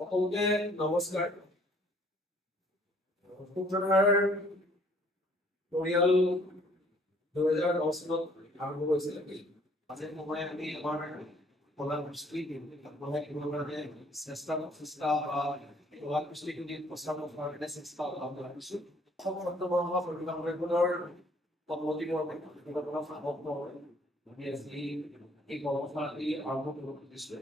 সকলোকে নমস্কাৰ। সূত্ৰধাৰ পৰিয়াল 2010 চনত আৰম্ভ হৈছিল। মাজে সময়ে আমি আমাৰ কলা সংস্কৃতি বঢ়াই ৰাখিবৰ কাৰণে চেষ্টা কলা সংস্কৃতি প্ৰচাৰৰ কাৰণে চেষ্টা অব্যাহত ৰাখিছোঁ। অসম সত্ৰ মহা প্ৰতিভা সংৰক্ষণৰ সন্মতি মৰ্মে আমি আজি এই কৰ্মশালাটি আৰম্ভ কৰিব খুজিছোঁ।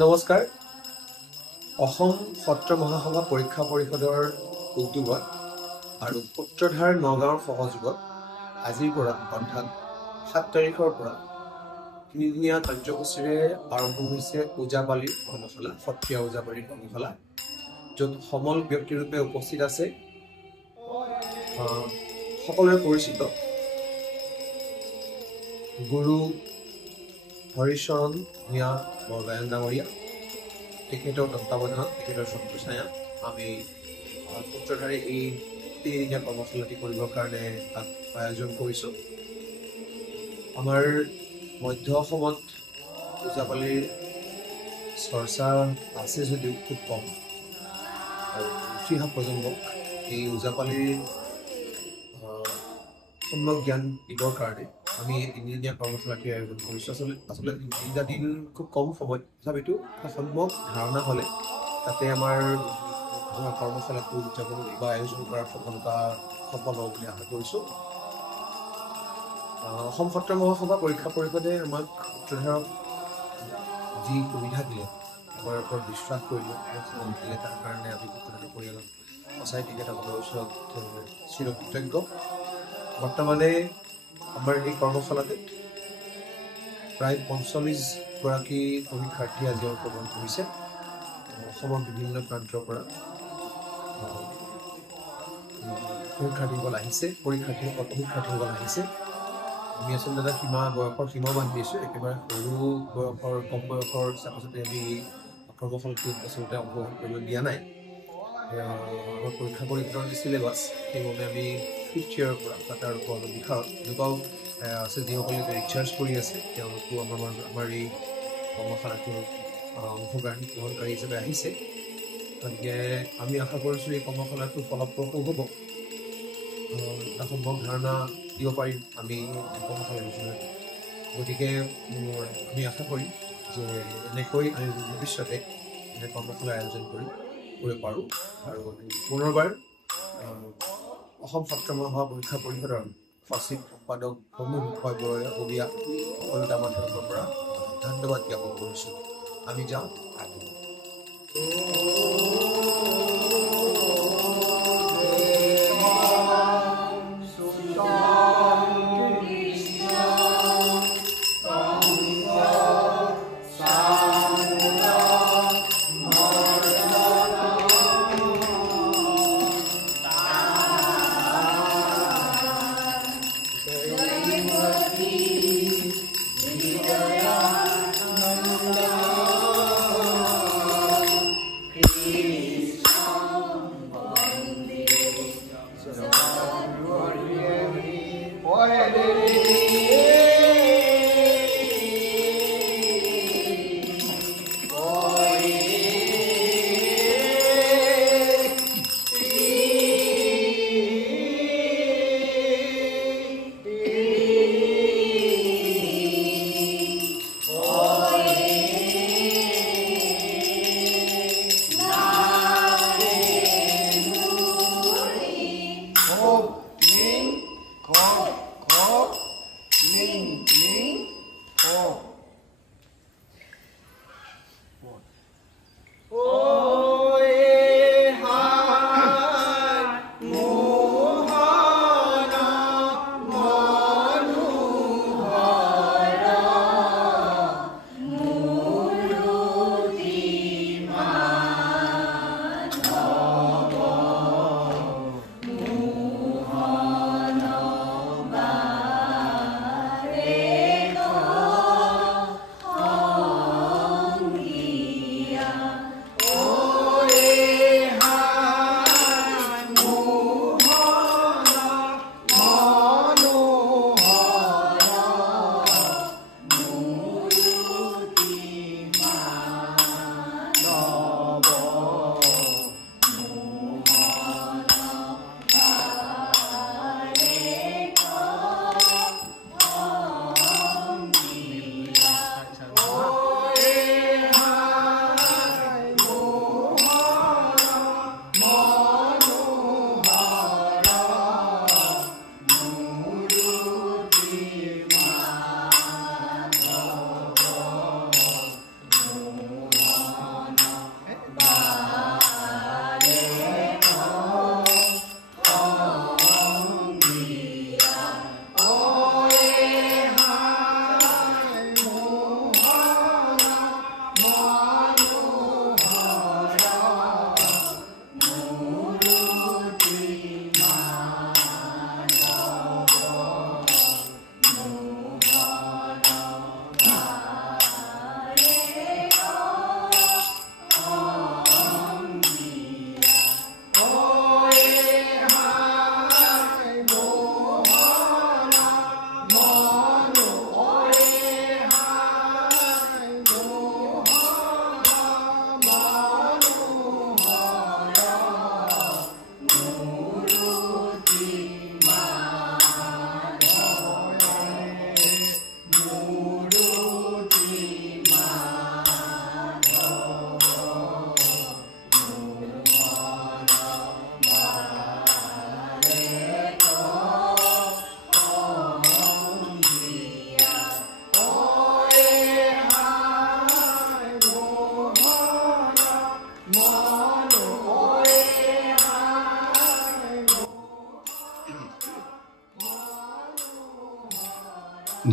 নমস্কাৰ। অসম সত্ৰ মহাসভা পৰীক্ষা পৰিষদৰ উদ্যোগত আৰু সূত্ৰধাৰ নগাঁৱৰ সহযোগত আজিৰ পৰা অৰ্থাৎ 7 তাৰিখৰ পৰা 3দিনীয়া কাৰ্যসূচীৰে আৰম্ভ হৈছে ওজাপালিৰ কৰ্মশালা, সত্ৰীয়া ওজাপালিৰ কৰ্মশালা, য'ত সমল ব্যক্তিৰূপে উপস্থিত আছে সকলোৰে পৰিচিত গুৰু হৰিচৰণ ভূঞা বৰগায়ন ডাঙৰীয়া, তেখেতৰ তত্বাৱধানত তেখেতৰ ছত্ৰছায়া আমি সূত্ৰধাৰে এই 3দিনীয়া কৰ্মশালাটি কৰিবৰ কাৰণে তাত আয়োজন কৰিছোঁ। আমাৰ মধ্য অসমত ওজাপালিৰ চৰ্চা আছে যদিও খুব কম, আৰু উঠি অহা প্ৰজন্মক এই ওজাপালিৰ সম্যক জ্ঞান দিবৰ কাৰণে আমি এই 3দিনীয়া কৰ্মশালাটি আয়োজন কৰিছোঁ। আচলতে 3টা দিন খুব কম সময়, তথাপিতো এটা সম্যক ধাৰণা হ'লে তাতে আমাৰ কৰ্মশালাটো উদযাপন বা আয়োজন কৰাৰ সফলতা সফল হ'ব বুলি আশা কৰিছোঁ। অসম সত্ৰ মহাসভা পৰীক্ষা পৰিষদে আমাক সূত্ৰধাৰক যি সুবিধা দিলে, আমাৰ ওপৰত বিশ্বাস কৰিলে, দিলে, তাৰ কাৰণে আমি সূত্ৰধাৰ পৰিয়ালক সঁচাই তেখেতসকলৰ ওচৰত চিৰকৃতজ্ঞ। বৰ্তমানে আমাৰ এই কৰ্মশালাটোত প্ৰায় 45গৰাকী পৰীক্ষাৰ্থী আজি অংশগ্ৰহণ কৰিছে। অসমৰ বিভিন্ন প্ৰান্তৰ পৰা পৰীক্ষাৰ্থীসকল আহিছে, প্ৰশিক্ষাৰ্থীসকল আহিছে। আমি আচলতে এটা বয়সৰ সীমা বান্ধি দিছোঁ, একেবাৰে সৰু বয়সৰ কম বয়সৰ ছাত্ৰ ছাত্ৰী আমি কৰ্মশালাটোত আচলতে অংশগ্ৰহণ কৰিব দিয়া নাই। আমাৰ পৰীক্ষা পৰিক্ষাৰ যি চিলেবাছ, সেইমতে আমি 5th year পৰা বা তাৰ ওপৰত বিষয়ত এনেকুৱাও আছে যিসকলে ৰিচাৰ্জ কৰি আছে, তেওঁলোকো আমাৰ এই কৰ্মশালাটোৰ অংশগ্ৰহণকাৰী হিচাপে আহিছে। গতিকে আমি আশা কৰিছোঁ এই কৰ্মশালাটো ফলপ্ৰসূ হ'ব, এটা সম্ভৱ ধাৰণা দিব পাৰিম আমি কৰ্মশালাৰ বিষয়ে। গতিকে আমি আশা কৰিম যে এনেকৈ আমি ভৱিষ্যতে এনে কৰ্মশালাৰ আয়োজন কৰিব পাৰোঁ। আৰু পুনৰবাৰ অসম সত্ৰ মহাসভা পৰীক্ষা পৰিষদৰ সচিব সম্পাদক প্ৰমুখ বৰবৰীয়া সকলোকে আমাৰ তৰফৰ পৰা ধন্যবাদ জ্ঞাপন কৰিছোঁ। আমি যাওঁ।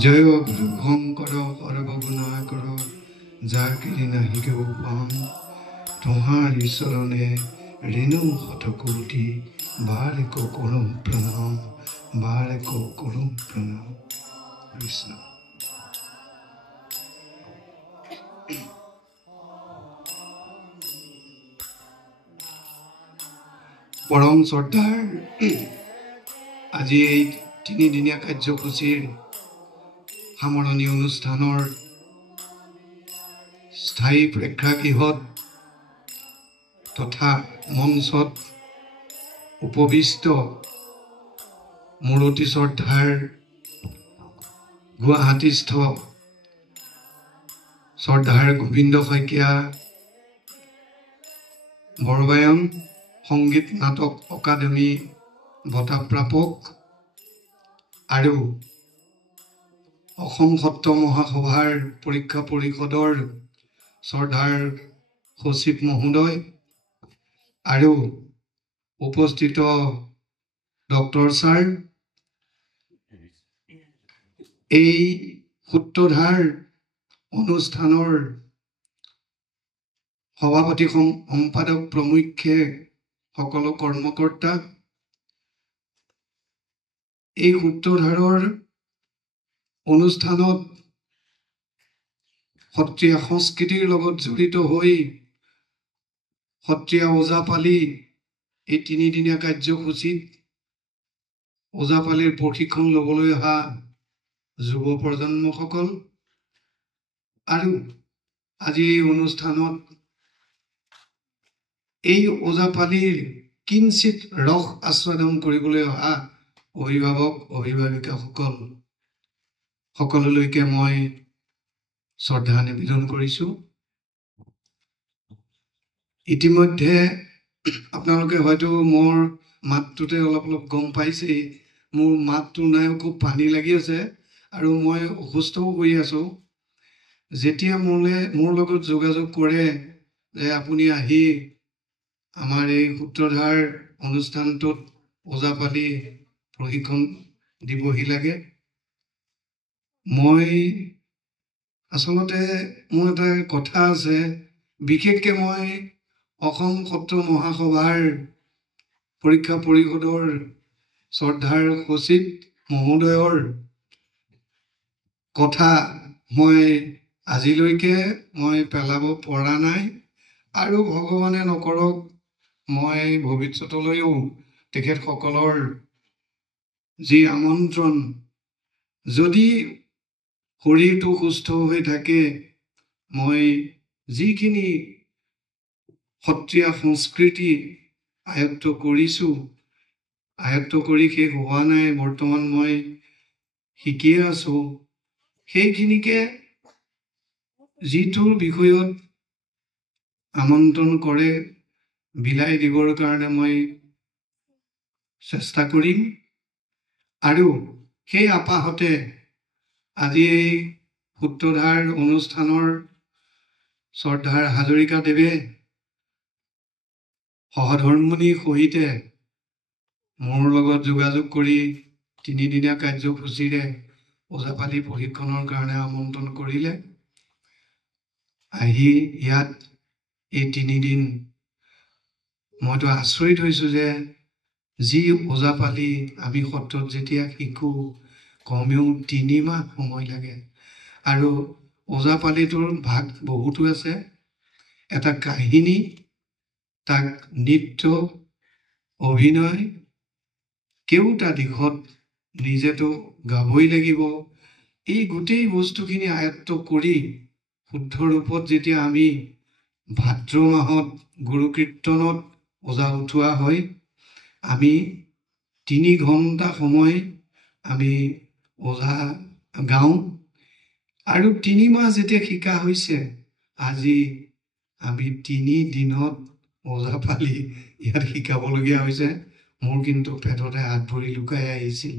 জয় গুৰু শঙ্কৰ সৰ্বগুণাকৰ যাকিৰি নাহি কেউ পাম তোমাৰি চৰণে ৰেণু শতকোটি বাৰে কৰো প্ৰণাম বাৰে কৰো প্ৰণাম কৃষ্ণ পৰম শ্ৰদ্ধাৰ আজি এই তিনিদিনীয়া কাৰ্যসূচীৰ সামৰণি অনুষ্ঠানৰ স্থায়ী প্ৰেক্ষাগৃহত তথা মঞ্চত উপবিষ্ট মোৰ অতি শ্ৰদ্ধাৰ গুৱাহাটীস্থ শ্ৰদ্ধাৰ গোবিন্দ শইকীয়া বৰবায়ন সংগীত নাটক অকাডেমি বঁটা প্ৰাপক আৰু অসম সত্ৰ মহাসভাৰ পৰীক্ষা পৰিষদৰ শ্ৰদ্ধাৰ সচিব মহোদয় আৰু উপস্থিত ডক্টৰ ছাৰ এই সূত্ৰধাৰ অনুষ্ঠানৰ সভাপতি সম্পাদক প্ৰমুখ্যে সকলো কৰ্মকৰ্তা এই সূত্ৰধাৰৰ অনুষ্ঠানত সত্ৰীয়া সংস্কৃতিৰ লগত জড়িত হৈ সত্ৰীয়া ওজাপালি এই তিনিদিনীয়া কাৰ্যসূচীত ওজাপালিৰ প্ৰশিক্ষণ ল'বলৈ অহা যুৱ প্ৰজন্মসকল আৰু আজি এই অনুষ্ঠানত এই ওজাপালিৰ কিঞ্চিত ৰস আস্বাদন কৰিবলৈ অহা অভিভাৱক অভিভাৱিকাসকল সকলোলৈকে মই শ্ৰদ্ধা নিবেদন কৰিছো। ইতিমধ্যে আপোনালোকে হয়তো মোৰ মাতটোতে অলপ অলপ গম পাইছেই, মোৰ মাতটো নাই, খুব পানী লাগি আছে আৰু মই অসুস্থও হৈ আছো। যেতিয়া মোৰ লগত যোগাযোগ কৰে যে আপুনি আহি আমাৰ এই সূত্ৰধাৰ অনুষ্ঠানটোত ওজাপালি প্ৰশিক্ষণ দিবহি লাগে, মই আচলতে মোৰ এটা কথা আছে, বিশেষকৈ মই অসম সত্ৰ মহাসভাৰ পৰীক্ষা পৰিষদৰ শ্ৰদ্ধাৰ সচিব মহোদয়ৰ কথা মই আজিলৈকে মই পেলাব পৰা নাই আৰু ভগৱানে নকৰক মই ভৱিষ্যতলৈও তেখেতসকলৰ যি আমন্ত্ৰণ, যদি শৰীৰটো সুস্থ হৈ থাকে, মই যিখিনি সত্ৰীয়া সংস্কৃতি আয়ত্ত কৰিছো, আয়ত্ত কৰি শেষ হোৱা নাই, বৰ্তমান মই শিকিয়ে আছো, সেইখিনিকে যিটোৰ বিষয়ত আমন্ত্ৰণ কৰে বিলাই দিবৰ কাৰণে মই চেষ্টা কৰিম। আৰু সেই আপাহতে আজি এই সূত্ৰধাৰ অনুষ্ঠানৰ শ্ৰদ্ধাৰ হাজৰিকাদেৱে সহধৰ্মিনীৰ সহিতে মোৰ লগত যোগাযোগ কৰি তিনিদিনীয়া কাৰ্যসূচীৰে ওজাপালি প্ৰশিক্ষণৰ কাৰণে আমন্ত্ৰণ কৰিলে। আহি ইয়াত এই তিনিদিন মইতো আচৰিত হৈছো যে যি ওজাপালি আমি সত্ৰত যেতিয়া শিকো কমেও 3 মাহ সময় লাগে আৰু ওজাপালিটোৰ ভাগ বহুতো আছে, এটা কাহিনী, তাক নৃত্য, অভিনয়, কেউটা দিশত নিজেতো গাবই লাগিব। এই গোটেই বস্তুখিনি আয়ত্ত কৰি শুদ্ধ ৰূপত যেতিয়া আমি ভাদ্ৰ মাহত গুৰু কীৰ্তনত ওজা উঠোৱা হয়, আমি 3 ঘণ্টা সময় আমি ওজা গাওঁ আৰু 3 মাহ যেতিয়া শিকা হৈছে, আজি আমি 3 দিনত ওজাপালি ইয়াত শিকাবলগীয়া হৈছে। মোৰ কিন্তু পেটতে হাত ভৰি লুকাই আহিছিল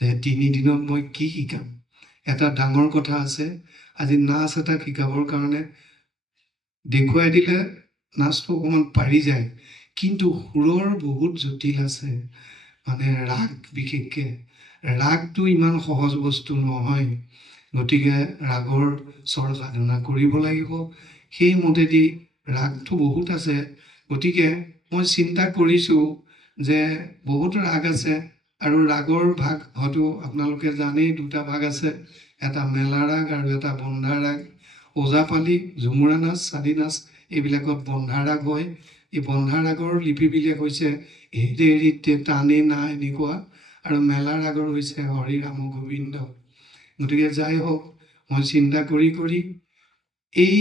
যে 3 দিনত মই কি শিকাম। এটা ডাঙৰ কথা আছে, আজি নাচ এটা শিকাবৰ কাৰণে দেখুৱাই দিলে নাচটো অকণমান পাৰি যায়, কিন্তু সুৰৰ বহুত জটিল আছে, মানে ৰাগ বিশেষকৈ ৰাগটো ইমান সহজ বস্তু নহয় গতিকে ৰাগৰ স্বৰ সাধনা কৰিব লাগিব সেইমতেদি ৰাগটো বহুত আছে গতিকে মই চিন্তা কৰিছোঁ যে বহুত ৰাগ আছে আৰু ৰাগৰ ভাগ হয়তো আপোনালোকে জানেই দুটা ভাগ আছে এটা মেলা ৰাগ আৰু এটা বন্ধা ৰাগ ওজাপালি ঝুমুৰা নাচ চালি নাচ এইবিলাকত বন্ধা ৰাগ হয় এই বন্ধা ৰাগৰ লিপিবিলাক হৈছে হেৰি হেৰিতে টানে না এনেকুৱা আৰু মেলা ৰাগৰ হৈছে হৰি ৰাম গোবিন্দ গতিকে যাই হওক মই চিন্তা কৰি এই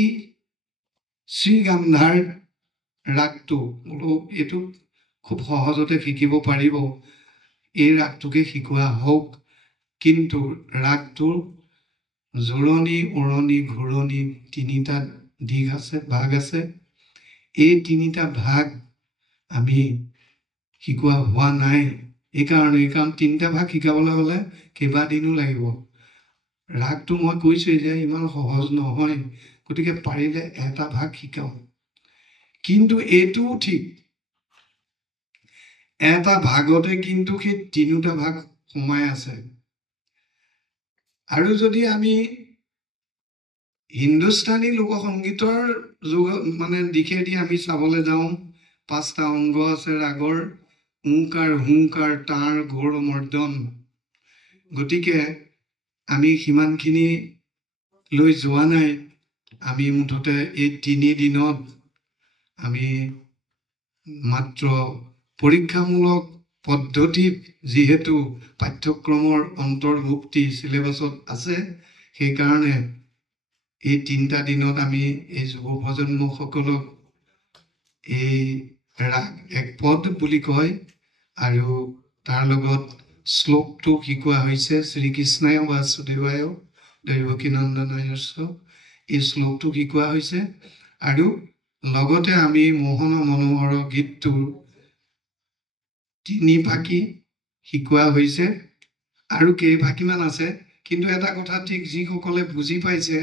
শ্ৰী গান্ধাৰ ৰাগটো বোলো এইটো খুব সহজতে শিকিব পাৰিব এই ৰাগটোকে শিকোৱা হওক কিন্তু ৰাগটোৰ জোৰণি ওৰণি ঘূৰণি তিনিটা দিশ আছে ভাগ আছে এই তিনিটা ভাগ আমি শিকোৱা হোৱা নাই এইকাৰণে কাৰণ তিনিটা ভাগ শিকাবলৈ হ'লে কেইবাদিনো লাগিব ৰাগটো মই কৈছোঁৱেই যে ইমান সহজ নহয় গতিকে পাৰিলে এটা ভাগ শিকাওঁ কিন্তু এইটোও ঠিক এটা ভাগতে কিন্তু সেই তিনিটা ভাগ সোমাই আছে আৰু যদি আমি হিন্দুস্তানী লোকসংগীতৰ মানে দিশেদি আমি চাবলৈ যাওঁ 5টা অংগ আছে ৰাগৰ ওংকাৰ হুংকাৰ তাঁৰ ঘোৰ মৰ্দন গতিকে আমি সিমানখিনি লৈ যোৱা নাই আমি মুঠতে এই 3 দিনত আমি মাত্ৰ পৰীক্ষামূলক পদ্ধতিত যিহেতু পাঠ্যক্ৰমৰ অন্তৰ্ভুক্তি চিলেবাছত আছে সেইকাৰণে এই 3টা দিনত আমি এই যুৱ প্ৰজন্মসকলক এই ৰাগ এক পদ বুলি কয় আৰু তাৰ লগত শ্লোকটো শিকোৱা হৈছে শ্ৰীকৃষ্ণায় বাসুদেৱায় দৈৱকীনন্দনায়স্য এই শ্লোকটো শিকোৱা হৈছে আৰু লগতে আমি মোহন মনোহৰ গীতটোৰ 3 ভাকি শিকোৱা হৈছে আৰু কেইভাকিমান আছে কিন্তু এটা কথা ঠিক যিসকলে বুজি পাইছে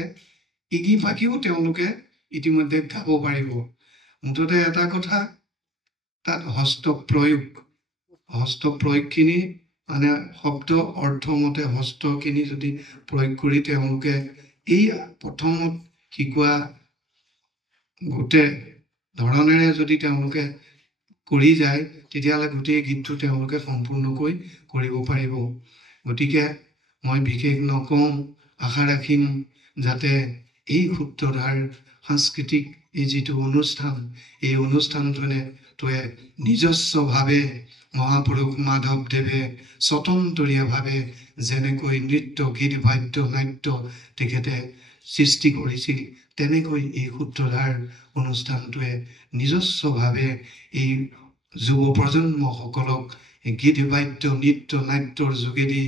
ইগি ভাকিও তেওঁলোকে ইতিমধ্যে গাব পাৰিব মুঠতে এটা কথা তাত হস্ত প্ৰয়োগখিনি মানে শব্দ অৰ্থমতে হস্তখিনি যদি প্ৰয়োগ কৰি তেওঁলোকে এই প্ৰথমত শিকোৱা গোটেই ধৰণেৰে যদি তেওঁলোকে কৰি যায় তেতিয়াহ'লে গোটেই গীতটো তেওঁলোকে সম্পূৰ্ণকৈ কৰিব পাৰিব গতিকে মই বিশেষ নকওঁ আশা ৰাখিম যাতে এই সূত্ৰধাৰ সাংস্কৃতিক এই যিটো অনুষ্ঠান এই অনুষ্ঠানটোৱে নিজস্বভাৱে মহাপুৰুষ মাধৱদেৱে স্বতন্ত্ৰীয়ভাৱে যেনেকৈ নৃত্য গীত বাদ্য নাট্য তেখেতে সৃষ্টি কৰিছিল তেনেকৈ এই সূত্ৰধাৰ অনুষ্ঠানটোৱে নিজস্বভাৱে এই যুৱ প্ৰজন্মসকলক গীত বাদ্য নৃত্য নাট্যৰ যোগেদি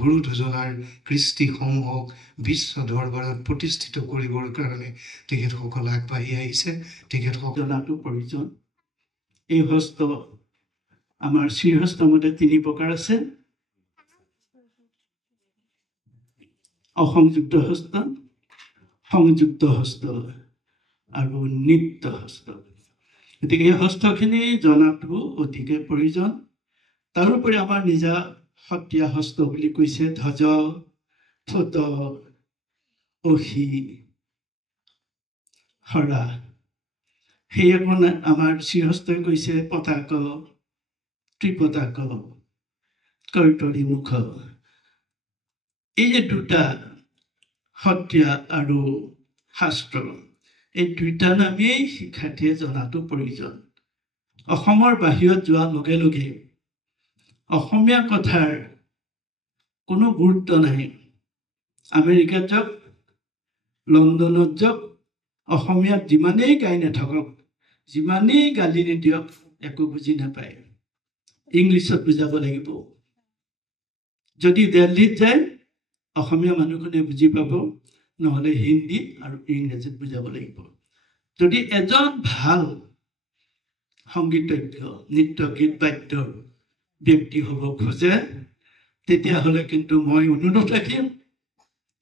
গুৰু দুজনাৰ কৃষ্টিসমূহক বিশ্ব দৰবাৰত প্ৰতিষ্ঠিত কৰিবৰ কাৰণে তেখেতসকল আগবাঢ়ি আহিছে তেখেতসকল জনাটো প্ৰয়োজন এই হস্ত আমাৰ শ্ৰীহস্ত মতে 3 প্ৰকাৰ আছে অসংযুক্ত হস্ত সংযুক্ত হস্ত আৰু নিত্য হস্ত গতিকে এই হস্তখিনি জনাটো অতিকে প্ৰয়োজন তাৰোপৰি আমাৰ নিজা সত্ৰীয়া হস্ত বুলি কৈছে ধ্বজ ঠোঁট অসি হৰা সেই আমাৰ শ্ৰীহস্তই কৈছে পতাক ত্ৰিপতাক কৰ্তৰি মুখ এই যে দুটা সত্ৰীয়া আৰু শাস্ত্ৰ এই দুইটা নামেই শিক্ষাৰ্থীয়ে জনাটো প্ৰয়োজন অসমৰ বাহিৰত যোৱাৰ লগে লগে অসমীয়া কথাৰ কোনো গুৰুত্ব নাই আমেৰিকাত যাওক লণ্ডনত যাওক অসমীয়াত যিমানেই গাই নাথাকক যিমানেই গালি নিদিয়ক একো বুজি নাপায় ইংলিছত বুজাব লাগিব যদি দিল্লীত যায় অসমীয়া মানুহখনে বুজি পাব নহ'লে হিন্দী আৰু ইংৰাজীত বুজাব লাগিব যদি এজন ভাল সংগীতজ্ঞ নৃত্য গীত বাদ্যৰ ব্যক্তি হ'ব খোজে তেতিয়াহ'লে কিন্তু মই অনুৰোধ ৰাখিম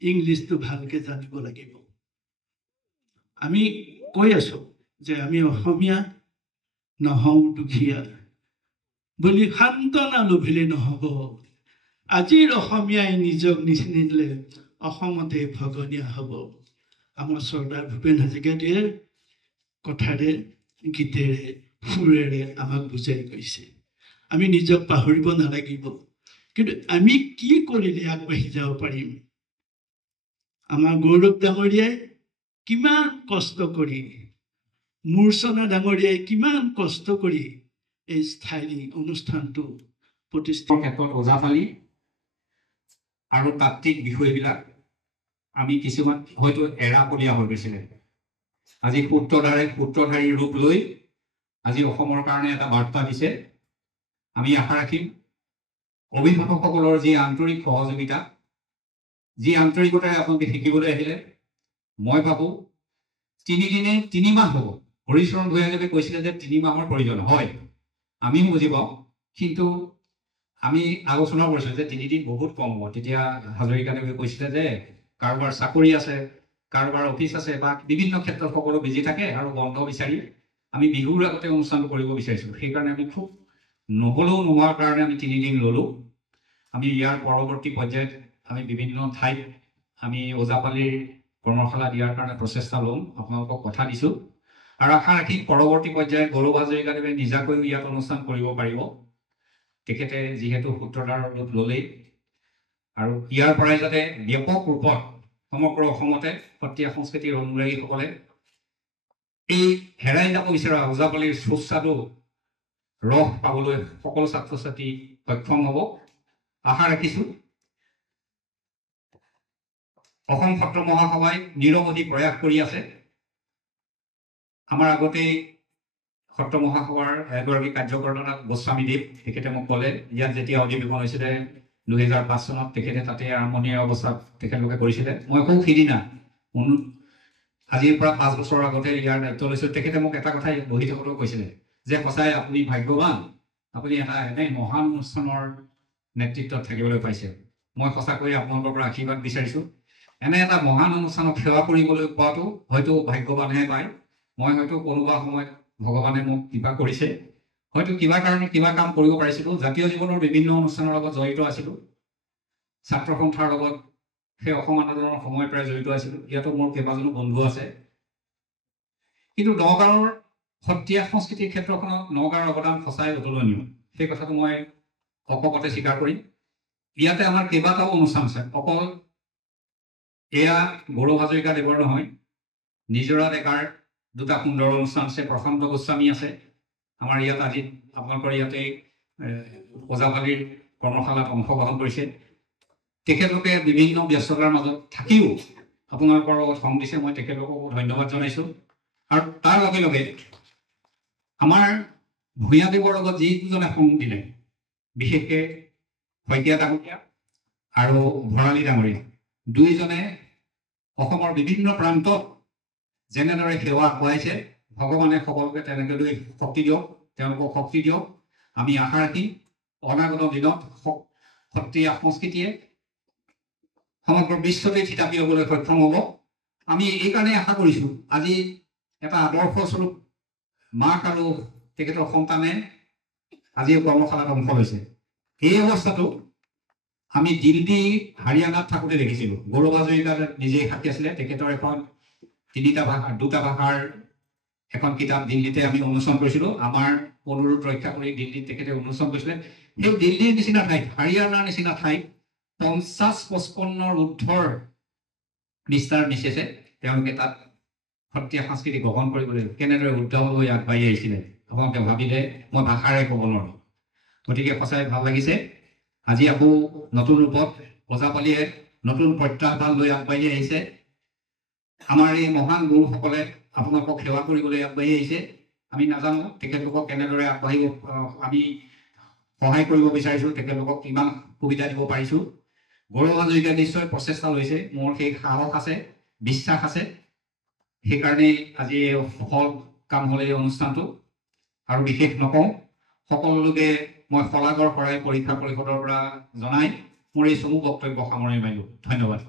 ইংলিছটো ভালকৈ জানিব লাগিব আমি কৈ আছোঁ যে আমি অসমীয়া নহওঁ দুখীয়া বুলি সান্তনা লভিলে নহ'ব। আজিৰ অসমীয়াই নিজক নিচিনিলে অসমতে ভগনীয়া হ'ব। আমাৰ চৰ্দাৰ ভূপেন হাজৰিকাদেৱে কথাৰে গীতেৰে সুৰেৰে আমাক বুজাই গৈছে। আমি নিজক পাহৰিব নালাগিব। কিন্তু আমি কি কৰিলে আগবাঢ়ি যাব পাৰিম? আমাৰ গৌৰৱ ডাঙৰীয়াই কিমান কষ্ট কৰি, মূৰ্ছনা ডাঙৰীয়াই কিমান কষ্ট কৰি এই স্থায়ী অনুষ্ঠানটো প্ৰতিষ্ঠা ক্ষেত্ৰত ওজাপালি আৰু তাত্ত্বিক বিষয়বিলাক আমি কিছুমান হয়তো এৰাপলীয়া হৈ গৈছিলে। আজি সূত্ৰধাৰী ৰূপ লৈ আজি অসমৰ কাৰণে এটা বাৰ্তা দিছে। আমি আশা ৰাখিম অভিভাৱকসকলৰ যি আন্তৰিক সহযোগিতা, যি আন্তৰিকতাৰে আপোনালোকে শিকিবলৈ আহিলে, মই ভাবোঁ 3 দিনে 3 মাহ হ'ব। হৰিচৰণ ভূঞাদেৱে কৈছিলে যে 3 মাহৰ প্ৰয়োজন হয়, আমিও বুজি পাওঁ। কিন্তু আমি আলোচনা কৰিছিলোঁ যে 3 দিন বহুত কম হ'ব। তেতিয়া হাজৰিকাদেৱে কৈছিলে যে কাৰোবাৰ চাকৰি আছে, কাৰোবাৰ অফিচ আছে বা বিভিন্ন ক্ষেত্ৰত সকলো বিজি থাকে আৰু বন্ধ বিচাৰি আমি বিহুৰ আগতে অনুষ্ঠানটো কৰিব বিচাৰিছিলোঁ। সেইকাৰণে আমি খুব নহ'লেও নোহোৱাৰ কাৰণে আমি 3 দিন ল'লোঁ। আমি ইয়াৰ পৰৱৰ্তী পৰ্যায়ত আমি বিভিন্ন ঠাইত আমি ওজাপালিৰ কৰ্মশালা দিয়াৰ কাৰণে প্ৰচেষ্টা ল'ম, আপোনালোকক কথা দিছোঁ। আৰু আশা ৰাখি পৰৱৰ্তী পৰ্যায়ত গৌৰৱ হাজৰিকাদেৱে নিজাকৈও ইয়াত অনুষ্ঠান কৰিব পাৰিব। তেখেতে যিহেতু সূত্ৰধাৰ ৰূপ ল'লেই, আৰু ইয়াৰ পৰাই যাতে ব্যাপক ৰূপত সমগ্ৰ অসমতে সত্ৰীয়া সংস্কৃতিৰ অনুৰাগীসকলে এই হেৰাই যাব বিচৰা ওজাপালিৰ সুস্বাদু ৰস পাবলৈ সকলো ছাত্ৰ ছাত্ৰী সক্ষম হ'ব আশা ৰাখিছোঁ। অসম সত্ৰ মহাসভাই নিৰৱধি প্ৰয়াস কৰি আছে। আমাৰ আগতেই সত্ৰ মহাসভাৰ এগৰাকী কাৰ্যকৰ্তা গোস্বামীদেৱ, তেখেতে মোক ক'লে ইয়াত যেতিয়া অধিৱেশন হৈছিলে 2005 চনত, তেখেতে তাতে আৰম্ভণিৰ অৱস্থাত তেখেতলোকে কৰিছিলে। মই কওঁ সিদিনা আজিৰ পৰা 5 বছৰৰ আগতে ইয়াৰ দায়িত্ব লৈছোঁ। তেখেতে মোক এটা কথাই বহি থাকোঁতেও কৈছিলে যে সঁচাই আপুনি ভাগ্যৱান, আপুনি এটা এনে মহান অনুষ্ঠানৰ নেতৃত্বত থাকিবলৈ পাইছে। মই সঁচাকৈয়ে আপোনালোকৰ পৰা আশীৰ্বাদ বিচাৰিছোঁ। এনে এটা মহান অনুষ্ঠানক সেৱা কৰিবলৈ পোৱাটো হয়তো ভাগ্যৱানহে পায়। মই হয়তো কোনোবা সময়ত ভগৱানে মোক কৃপা কৰিছে, হয়তো কিবা কাৰণে কিবা কাম কৰিব পাৰিছিলোঁ। জাতীয় জীৱনৰ বিভিন্ন অনুষ্ঠানৰ লগত জড়িত আছিলোঁ, ছাত্ৰ সন্থাৰ লগত সেই অসম আন্দোলনৰ সময়ৰ পৰাই জড়িত আছিলোঁ। ইয়াতো মোৰ কেইবাজনো বন্ধু আছে। কিন্তু নগাঁৱৰ সত্ৰীয়া সংস্কৃতিৰ ক্ষেত্ৰখনত নগাঁৱৰ অৱদান সঁচাই অতুলনীয়, সেই কথাটো মই অকপতে স্বীকাৰ কৰিম। ইয়াতে আমাৰ কেইবাটাও অনুষ্ঠান আছে। অকল এয়া গৌৰৱ হাজৰিকাদেৱৰ নহয়, নিজৰা ডেকাৰ 2টা সুন্দৰ অনুষ্ঠান আছে। প্ৰশান্ত গোস্বামী আছে আমাৰ ইয়াত। আজি আপোনালোকৰ ইয়াতে ওজাপালিৰ কৰ্মশালাত অংশগ্ৰহণ কৰিছে। তেখেতলোকে বিভিন্ন ব্যস্ততাৰ মাজত থাকিও আপোনালোকৰ লগত সং দিছে, মই তেখেতলোককো ধন্যবাদ জনাইছোঁ। আৰু তাৰ লগে লগে আমাৰ ভূঞাদেৱৰ লগত যি দুজনে সং দিলে, বিশেষকৈ শইকীয়া ডাঙৰীয়া আৰু ভৰালী ডাঙৰীয়া, দুইজনে অসমৰ বিভিন্ন প্ৰান্তত যেনেদৰে সেৱা আগবঢ়াইছে, ভগৱানে সকলোকে তেনেদৰে শক্তি দিয়ক, তেওঁলোকক শক্তি দিয়ক। আমি আশা ৰাখিম অনাগত দিনত সত্ৰীয়া সংস্কৃতিয়ে সমগ্ৰ বিশ্বতে থিতাপি হ'বলৈ সক্ষম হ'ব। আমি এইকাৰণে আশা কৰিছোঁ, আজি এটা আদৰ্শস্বৰূপ মাক আৰু তেখেতৰ সন্তানে আজি কৰ্মশালাত অংশ লৈছে। এই অৱস্থাটো আমি দিল্লী হাৰিয়ানাত থাকোঁতে দেখিছিলোঁ। গৌৰৱ হাজৰিকা নিজেই সাক্ষী আছিলে। তেখেতৰ এখন 2টা ভাষাৰ এখন কিতাপ দিল্লীতে আমি উন্মোচন কৰিছিলোঁ। আমাৰ অনুৰোধ ৰক্ষা কৰি দিল্লীত তেখেতে উন্মোচন কৰিছিলে। সেই দিল্লীৰ নিচিনা ঠাইত, হাৰিয়ানাৰ নিচিনা ঠাইত 50-55 ঊৰ্ধৰ মিষ্টাৰ মিছেছে তেওঁলোকে তাত সত্ৰীয়া সংস্কৃতি গ্ৰহণ কৰিবলৈ কেনেদৰে উদ্যম হৈ আগবাঢ়ি আহিছিলে, আপোনালোকে ভাবিলে মই ভাষাৰে ক'ব নোৱাৰোঁ। গতিকে সঁচাই ভাল লাগিছে। আজি আকৌ নতুন ৰূপত ওজাপালিয়ে নতুন প্ৰত্যাহ্বান লৈ আগবাঢ়ি আহিছে। আমাৰ এই মহান গুৰুসকলে আপোনালোকক সেৱা কৰিবলৈ আগবাঢ়ি আহিছে। আমি নাজানো তেখেতলোকক কেনেদৰে আগবাঢ়িব, আমি সহায় কৰিব বিচাৰিছোঁ, তেখেতলোকক কিমান সুবিধা দিব পাৰিছোঁ। গৌৰৱ হাজৰিকাই নিশ্চয় প্ৰচেষ্টা লৈছে, মোৰ সেই সাহস আছে, বিশ্বাস আছে। সেইকাৰণেই আজি সফল কাম হ'ল এই অনুষ্ঠানটো। আৰু বিশেষ নকওঁ, সকলো লোকে মই শলাগৰ শৰাই পৰীক্ষা পৰিষদৰ পৰা জনাই মোৰ এই চমু বক্তব্য সামৰণি মাৰিলোঁ। ধন্যবাদ।